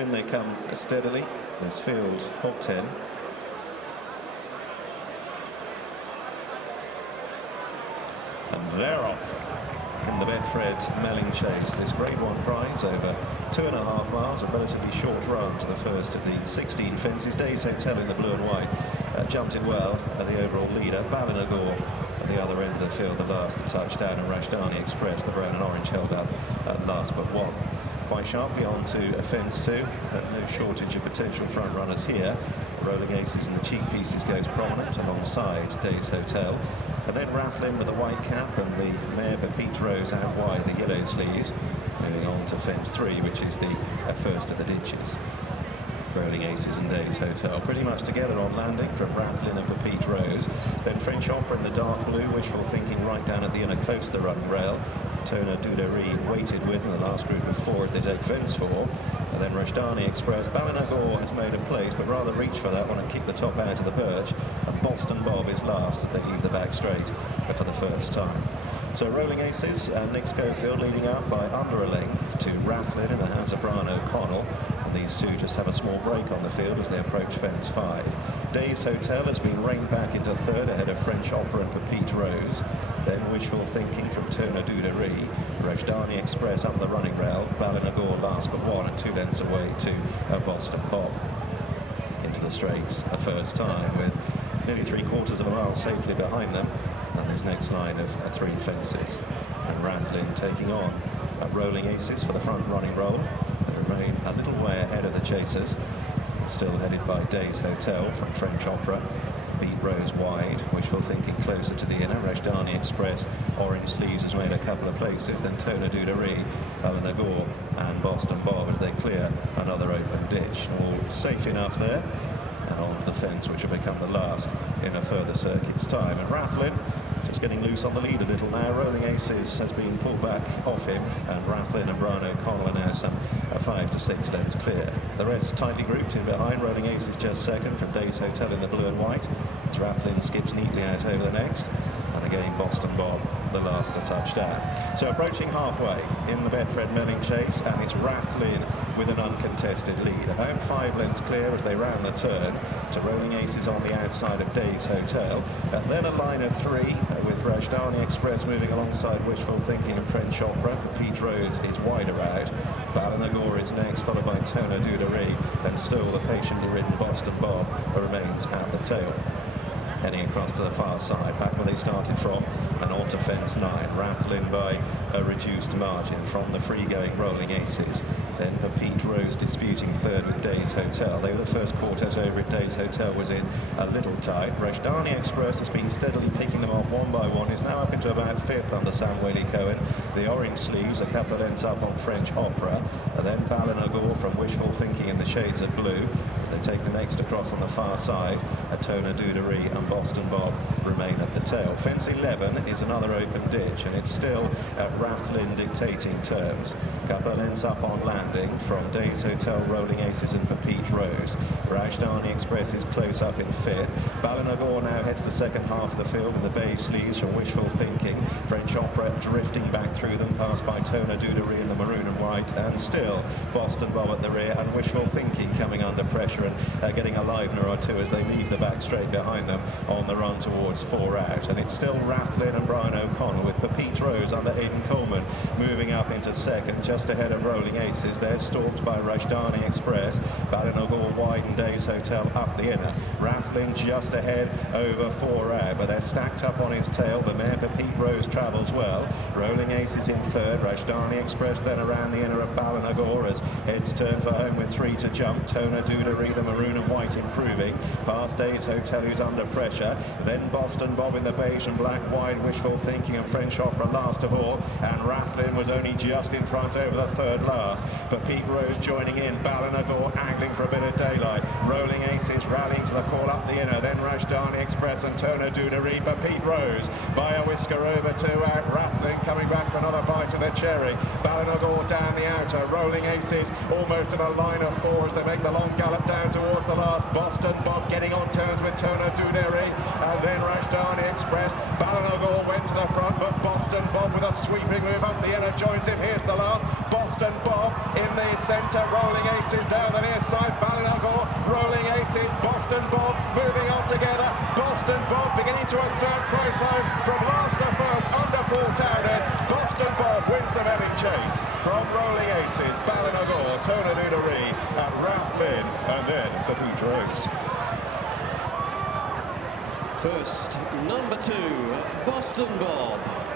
in they come steadily. This field of 10. And they're off in the Betfred Melling Chase. This Grade 1 prize over 2.5 miles, a relatively short run to the first of the 16 fences. Days Hotel in the blue and white jumped it well at the overall leader. Ballinagore at the other end of the field, the last touchdown, and Rashdani Express, the brown and orange, held up at last but one. Quite sharply on to a fence two, but no shortage of potential front runners here. Rolling Aces and the cheek pieces goes prominent alongside Days Hotel. And then Rathlin with the white cap and the mare Pete Rose out wide, the yellow sleeves. Moving on to fence three, which is the first of the ditches. Rolling Aces and Days Hotel pretty much together on landing from Rathlin and Pete Rose. Then French Opera in the dark blue, wishful thinking right down at the inner close to the running rail. Tona Duderie waited with in the last group of four as they take fence four. And then Rashdani Express. Ballinagore has made a place, but rather reach for that one and kick the top out of the birch. And Boston Bob is last as they leave the back straight for the first time. So Rolling Aces and Nick Schofield leading up by under a length to Rathlin in the hands of Brian O'Connell. And these two just have a small break on the field as they approach fence five. Days Hotel has been reined back into third ahead of French Opera and Pete Rose. Then Wishful Thinking from Tona Duderie. Rashdani Express up the running rail. Ballinagore last but one and 2 lengths away to Boston Bob. Into the straights a first time with nearly 3/4 of a mile safely behind them. And this next line of 3 fences. And Rathlin taking on Rolling Aces for the front running roll. They remain a little way ahead of the chasers. Still headed by Days Hotel from French Opera. Pete Rose wide, Wishful Thinking closer to the inner. Rashdani Express, orange sleeves, has made a couple of places. Then Tona Duderie, Ballinagore and Boston Bob as they clear another open ditch. All safe enough there. And on to the fence, which will become the last in a further circuit's time. And Rathlin just getting loose on the lead a little now. Rolling Aces has been pulled back off him, and Rathlin and Brian O'Connell are now some 5 to 6 lengths clear. The rest tightly grouped in behind. Rolling Aces just second from Days Hotel in the blue and white, as Rathlin skips neatly out over the next. And again Boston Bob, the last to touch down. So approaching halfway in the Betfred Melling Chase, and it's Rathlin with an uncontested lead. About 5 lengths clear as they round the turn to Rolling Aces on the outside of Days Hotel. And then a line of 3 with Rashdani Express moving alongside Wishful Thinking and French Opera. Pete Rose is wider out. Ballinagore is next, followed by Tona Duderie, and still the patiently ridden Boston Bob remains at the tail. Heading across to the far side, back where they started from, and on to fence 9. Rathlin by a reduced margin from the free-going Rolling Aces. Then Pete Rose disputing third with Days Hotel. They were the first quartet over at Days Hotel was in a little tight. Rashdani Express has been steadily picking them off one by one. Is now up into about 5th under Sam Whaley-Cohen. The orange sleeves a couple of lengths up on French Opera. And then Ballinagore from Wishful Thinking in the shades of blue. They take the next across on the far side. Tona Duderie and Boston Bob remain at the tail. Fence 11 is another open ditch, and it's still at Rathlin dictating terms. Couple of lengths up on landing from Days Hotel, Rolling Aces and Pete Rose. Rashdani Express is close up in 5th. Ballinagore now heads the second half of the field with the beige sleeves from Wishful Thinking. French Opera drifting back through them, passed by Tona Duderie in the maroon and white, and still Boston Bob at the rear, and Wishful Thinking coming under pressure and getting a livener or two as they leave the back straight behind them on the run towards 4 out. And it's still Rathlin and Brian O'Connell with Pete Rose under Aidan Coleman moving up into second, just ahead of Rolling Aces. They're stalked by Rashdani Express. Ballinagore wide and Days Hotel up the inner. Rathlin just ahead over 4 out, but they're stacked up on his tail. The mare Pete Rose travels well. Rolling Aces in third. Rashdani Express then around the inner of Ballinagore as heads turn for home with 3 to jump. Tona Duderie, the maroon and white, improving. Past Days Hotel, who's under pressure. Then Boston Bob in the beige and black wide, Wishful Thinking and French Opera last of all. And Rathlin was only just in front over the third last. But Pete Rose joining in. Ballinagore angling for a bit of daylight. Rolling Aces rallying to the call up the inner. Then Rashdani Express and Tona Duderie. But Pete Rose by a whisker over 2 out. Rathlin coming back for another bite of the cherry. Ballinagore down the outer. Rolling Aces almost in a line of 4 as they make the long gallop down towards the last. Boston Bob getting on terms with Tona Duderie, and then Rashdani Express. Ballinagore went to the front, but Boston Bob with a sweeping move up the inner joins him. Here's the last. Boston Boston Bob in the centre, rolling aces down the near side, Ballinagore, rolling aces, Boston Bob moving on together, Boston Bob beginning to assert place home from last to first under Paul Townsend. Boston Bob wins the Melling Chase from rolling aces, Ballinagore, Tonadudari and Ralph Lynn, and then the Hoot Rose. First, number 2, Boston Bob.